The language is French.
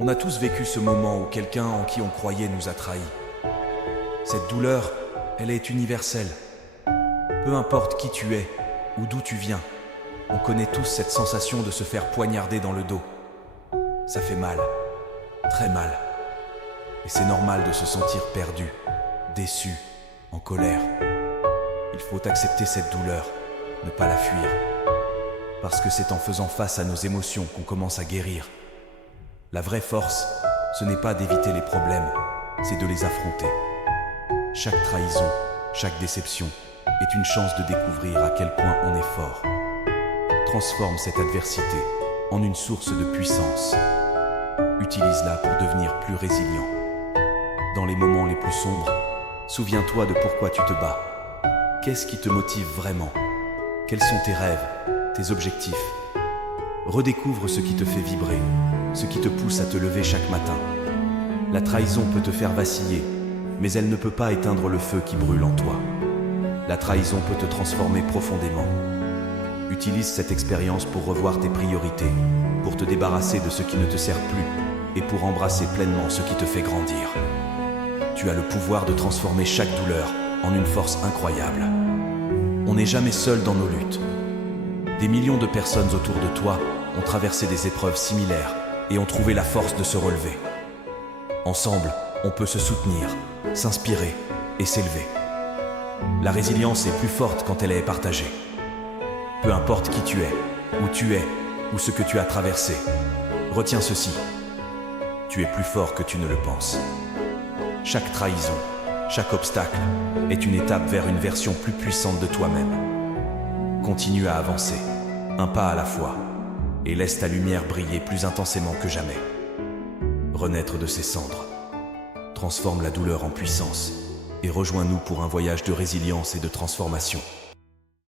On a tous vécu ce moment où quelqu'un en qui on croyait nous a trahis. Cette douleur, elle est universelle. Peu importe qui tu es ou d'où tu viens, on connaît tous cette sensation de se faire poignarder dans le dos. Ça fait mal, très mal. Et c'est normal de se sentir perdu, déçu, en colère. Il faut accepter cette douleur, ne pas la fuir. Parce que c'est en faisant face à nos émotions qu'on commence à guérir. La vraie force, ce n'est pas d'éviter les problèmes, c'est de les affronter. Chaque trahison, chaque déception est une chance de découvrir à quel point on est fort. Transforme cette adversité en une source de puissance. Utilise-la pour devenir plus résilient. Dans les moments les plus sombres, souviens-toi de pourquoi tu te bats. Qu'est-ce qui te motive vraiment? Quels sont tes rêves, tes objectifs? Redécouvre ce qui te fait vibrer, ce qui te pousse à te lever chaque matin. La trahison peut te faire vaciller, mais elle ne peut pas éteindre le feu qui brûle en toi. La trahison peut te transformer profondément. Utilise cette expérience pour revoir tes priorités, pour te débarrasser de ce qui ne te sert plus et pour embrasser pleinement ce qui te fait grandir. Tu as le pouvoir de transformer chaque douleur en une force incroyable. On n'est jamais seul dans nos luttes. Des millions de personnes autour de toi ont traversé des épreuves similaires et ont trouvé la force de se relever. Ensemble, on peut se soutenir, s'inspirer et s'élever. La résilience est plus forte quand elle est partagée. Peu importe qui tu es, où tu es, ou ce que tu as traversé, retiens ceci. Tu es plus fort que tu ne le penses. Chaque trahison, chaque obstacle est une étape vers une version plus puissante de toi-même. Continue à avancer, un pas à la fois, et laisse ta lumière briller plus intensément que jamais. Renaître de ses cendres. Transforme la douleur en puissance et rejoins-nous pour un voyage de résilience et de transformation.